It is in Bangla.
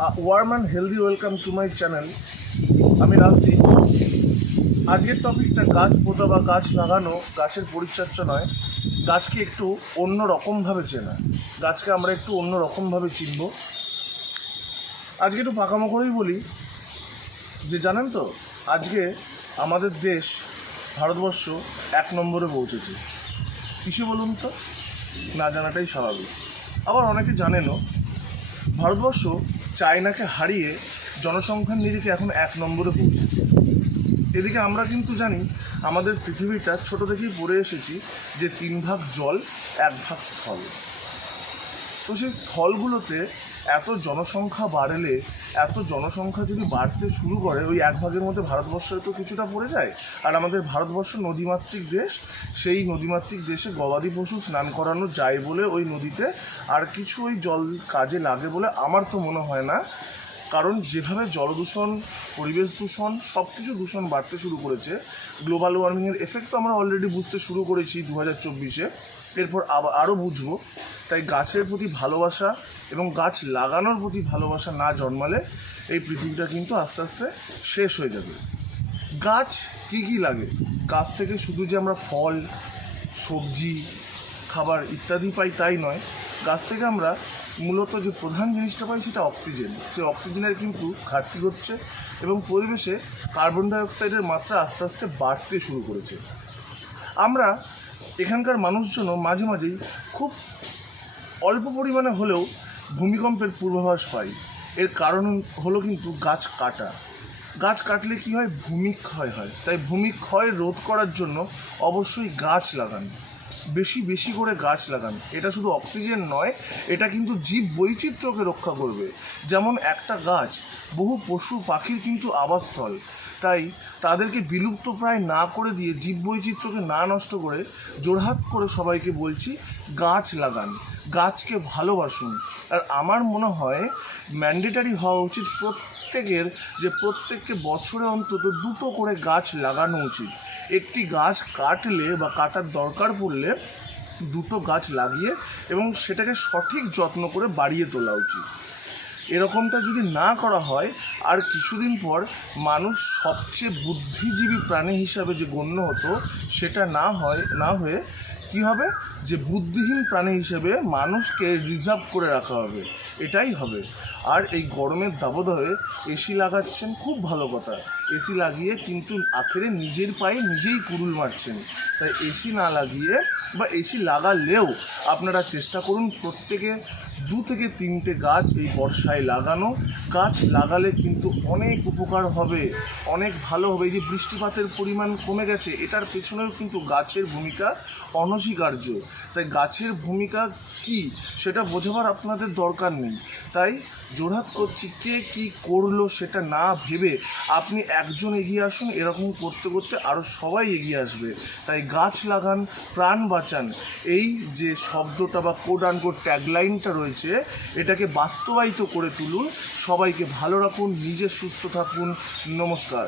Warm and healthy welcome to my channel. আমি রাজদীপ। আজকের টপিকটা গাছ পোতা বা গাছ লাগানো, গাছের পরিচর্যা নয়, গাছকে একটু অন্য রকমভাবে চেনা। গাছকে আমরা একটু অন্য রকমভাবে চিনব। আজকে একটু পাকামো করেই বলি যে জানেন তো, আজকে আমাদের দেশ ভারতবর্ষ 1 নম্বরে পৌঁছেছে। কিসে বলুন তো? না জানাটাই স্বাভাবিক। আবার অনেকে জানেনও, ভারতবর্ষ চায়নাকে হারিয়ে জনসংখ্যার নিরিখে এখন 1 নম্বরে পৌঁছেছে। এদিকে আমরা কিন্তু জানি আমাদের পৃথিবীটা ছোট থেকেই পড়ে এসেছি যে 3 ভাগ জল 1 ভাগ স্থল। তো সেই স্থলগুলোতে এত জনসংখ্যা বাড়লে, এত জনসংখ্যা যদি বাড়তে শুরু করে, ওই 1 ভাগের মধ্যে ভারতবর্ষের তো কিছুটা পড়ে যায়। আর আমাদের ভারতবর্ষ নদীমাতৃক দেশ, সেই নদীমাতৃক দেশে গবাদি পশু স্নান করানো যায় বলে ওই নদীতে আর কিছু ওই জল কাজে লাগে বলে আমার তো মনে হয় না। কারণ যেভাবে জলদূষণ, পরিবেশ দূষণ, সব কিছু দূষণ বাড়তে শুরু করেছে, গ্লোবাল ওয়ার্মিংয়ের এফেক্ট তো আমরা অলরেডি বুঝতে শুরু করেছি 2024-এ, এরপর আরও বুঝবো। তাই গাছের প্রতি ভালোবাসা এবং গাছ লাগানোর প্রতি ভালোবাসা না জন্মালে এই পৃথিবীটা কিন্তু আস্তে আস্তে শেষ হয়ে যাবে। গাছ কী কী লাগে? গাছ থেকে শুধু যে আমরা ফল, সবজি, খাবার ইত্যাদি পাই তাই নয়, গাছ থেকে আমরা মূলত যে প্রধান জিনিসটা পাই সেটা অক্সিজেন। সেই অক্সিজেনের কিন্তু ঘাটতি হচ্ছে এবং পরিবেশে কার্বন ডাইঅক্সাইডের মাত্রা আস্তে আস্তে বাড়তে শুরু করেছে। আমরা এখানকার মানুষজনও মাঝে মাঝেই খুব অল্প পরিমাণে হলেও ভূমিকম্পের পূর্বাভাস পাই। এর কারণ হলো কিন্তু গাছ কাটা। গাছ কাটলে কি হয়? ভূমিক্ষয় হয়। তাই ভূমিক্ষয় রোধ করার জন্য অবশ্যই গাছ লাগান, বেশি বেশি করে গাছ লাগান। এটা শুধু অক্সিজেন নয়, এটা কিন্তু জীব বৈচিত্র্যকে রক্ষা করবে। যেমন একটা গাছ বহু পশু পাখির কিন্তু আবাসস্থল, তাই তাদেরকে বিলুপ্ত প্রায় না করে দিয়ে, জীব বৈচিত্র্যকে না নষ্ট করে, জোড়হাত করে সবাইকে বলছি গাছ লাগান, গাছকে ভালোবাসুন। আর আমার মনে হয় ম্যান্ডেটারি হওয়া উচিত প্রত্যেককে বছরে অন্তত 2টো করে গাছ লাগানো উচিত। একটি গাছ কাটলে বা কাটার দরকার পড়লে 2টো গাছ লাগিয়ে এবং সেটাকে সঠিক যত্ন করে বাড়িয়ে তোলা উচিত। এরকমটা যদি না করা হয়, আর কিছুদিন পর মানুষ সবচেয়ে বুদ্ধিজীবী প্রাণী হিসাবে যে গণ্য হতো, সেটা না হয়ে কী হবে? যে বুদ্ধিহীন প্রাণী হিসেবে মানুষকে রিজার্ভ করে রাখা হবে, এটাই হবে। আর এই গরমের দাবদাহে এসি লাগাচ্ছেন, খুব ভালো কথা। এসি লাগিয়ে কিন্তু আখেরে নিজের পায়ে নিজেই কুড়ুল মারছেন। তাই এসি না লাগিয়ে, বা এসি লাগালেও আপনারা চেষ্টা করুন প্রত্যেকে 2 থেকে 3টে গাছ এই বর্ষায় লাগানো। গাছ লাগালে কিন্তু অনেক উপকার হবে, অনেক ভালো হবে। এই যে বৃষ্টিপাতের পরিমাণ কমে গেছে, এটার পেছনেও কিন্তু গাছের ভূমিকা অনস্বীকার্য। তাই গাছের ভূমিকা কি সেটা বোঝাবার আপনাদের দরকার নেই। তাই জোরহাত করছি, কে কী করলো সেটা না ভেবে আপনি একজন এগিয়ে আসুন। এরকম করতে করতে আরও সবাই এগিয়ে আসবে। তাই গাছ লাগান, প্রাণ বাঁচান, এই যে শব্দটা বা কোড আনকোড ট্যাগলাইনটা রয়েছে, এটাকে বাস্তবায়িত করে তুলুন। সবাইকে ভালো রাখুন, নিজে সুস্থ থাকুন। নমস্কার।